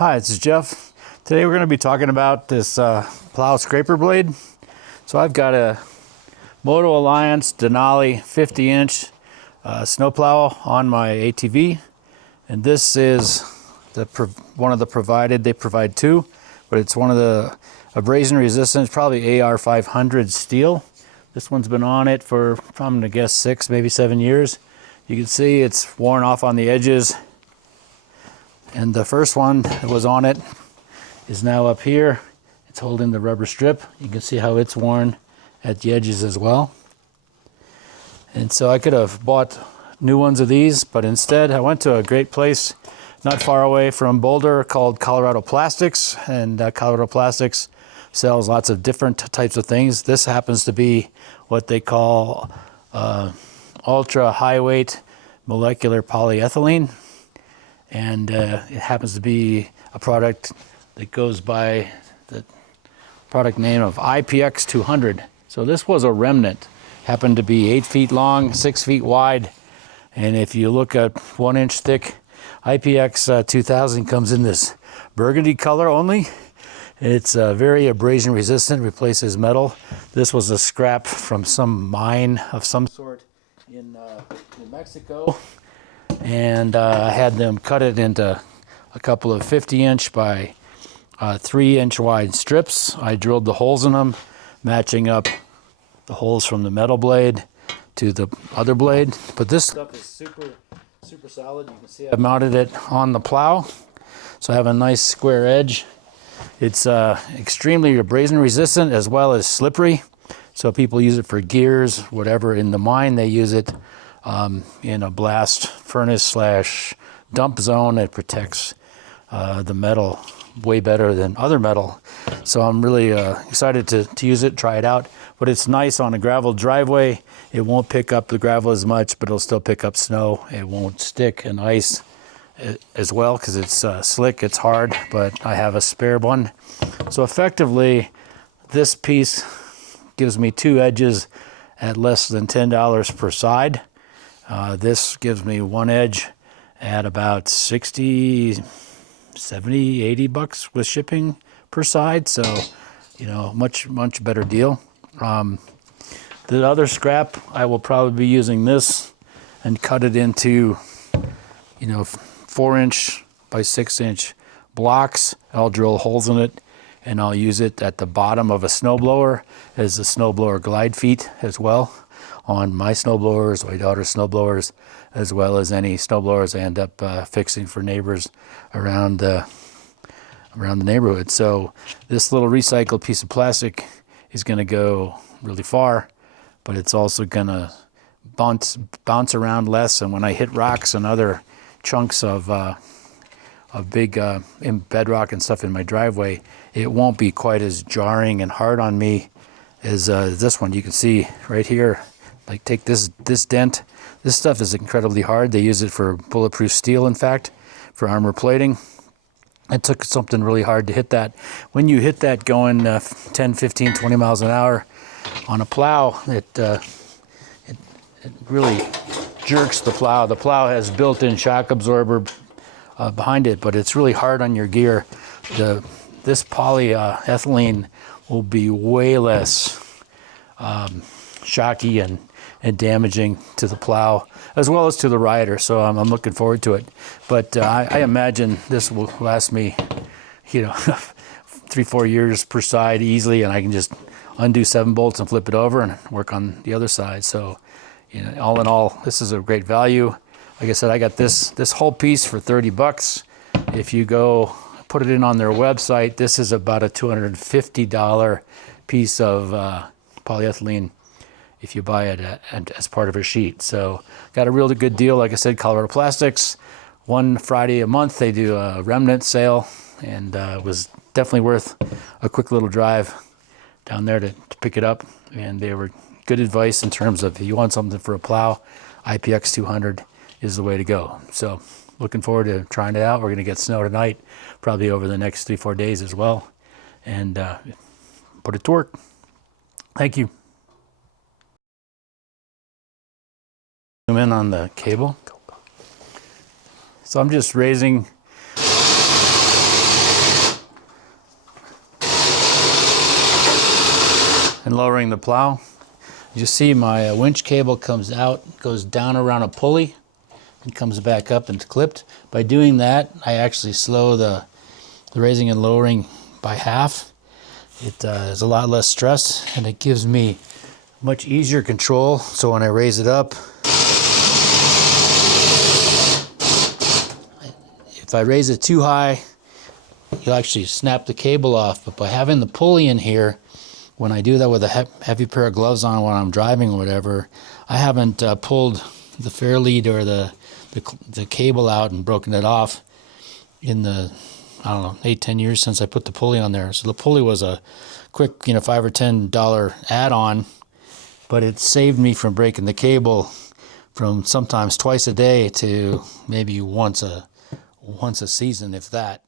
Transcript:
Hi, this is Jeff. Today we're going to be talking about this plow scraper blade. So I've got a Moto Alliance Denali 50-inch snowplow on my ATV, and this is one of the provided. They provide two, but it's one of the abrasion resistant, probably AR 500 steel. This one's been on it for, I'm going to guess, 6, maybe 7 years. You can see it's worn off on the edges. And the first one that was on it is now up here. It's holding the rubber strip. You can see how it's worn at the edges as well. And so I could have bought new ones of these, but instead I went to a great place not far away from Boulder called Colorado Plastics. And Colorado Plastics sells lots of different types of things. This happens to be what they call ultra high weight molecular polyethylene. And it happens to be a product that goes by the product name of IPX 200. So this was a remnant. Happened to be 8 feet long, 6 feet wide. And if you look at 1 inch thick, IPX 2000 comes in this burgundy color only. It's very abrasion resistant, replaces metal. This was a scrap from some mine of some sort in New Mexico. And I had them cut it into a couple of 50-inch by 3-inch wide strips. I drilled the holes in them, matching up the holes from the metal blade to the other blade. But this stuff is super solid. You can see I've mounted it on the plow, so I have a nice square edge. It's extremely abrasion resistant as well as slippery. So people use it for gears, whatever. In the mine, they use it in a blast furnace / dump zone. It protects the metal way better than other metal. So I'm really excited to use it, try it out. But it's nice on a gravel driveway. It won't pick up the gravel as much, but it'll still pick up snow. It won't stick in ice as well because it's slick, it's hard, but I have a spare one. So effectively, this piece gives me 2 edges at less than $10 per side. This gives me 1 edge at about 60, 70, 80 bucks with shipping per side. So, you know, much better deal. The other scrap, I will probably be using this and cut it into, 4-inch by 6-inch blocks. I'll drill holes in it and I'll use it at the bottom of a snowblower as a snowblower glide feet as well, on my snowblowers, my daughter's snowblowers, as well as any snowblowers I end up fixing for neighbors around the neighborhood. So this little recycled piece of plastic is going to go really far, but it's also going to bounce around less. And when I hit rocks and other chunks of big bedrock and stuff in my driveway, it won't be quite as jarring and hard on me as this one. You can see right here. Like, take this dent. This stuff is incredibly hard. They use it for bulletproof steel, in fact, for armor plating. It took something really hard to hit that. When you hit that going 10, 15, 20 miles an hour on a plow, it really jerks the plow. The plow has built-in shock absorber behind it, but it's really hard on your gear. This polyethylene will be way less shocky and damaging to the plow as well as to the rider. So I'm looking forward to it. But I imagine this will last me, 3-4 years per side easily, and I can just undo 7 bolts and flip it over and work on the other side. So, all in all, this is a great value. Like I said, I got this whole piece for 30 bucks. If you go put it in on their website, this is about a $250 piece of polyethylene if you buy it as part of a sheet. So got a really good deal. Like I said, Colorado Plastics, one Friday a month they do a remnant sale, and it was definitely worth a quick little drive down there to pick it up. And they were good advice in terms of if you want something for a plow, IPX 200 is the way to go. So looking forward to trying it out. We're going to get snow tonight, probably over the next 3-4 days as well, and put it to work. Thank you. Zoom in on the cable. So I'm just raising and lowering the plow. You see my winch cable comes out, goes down around a pulley, and comes back up and clipped. By doing that, I actually slow the raising and lowering by half. It is a lot less stress, and it gives me much easier control. So when I raise it up, if I raise it too high, you'll actually snap the cable off. But by having the pulley in here, when I do that with a heavy pair of gloves on when I'm driving or whatever, I haven't pulled the fair lead or the cable out and broken it off in the, I don't know, 8-10 years since I put the pulley on there. So the pulley was a quick, $5 or $10 add-on, but it saved me from breaking the cable from sometimes twice a day to maybe once a season, if that.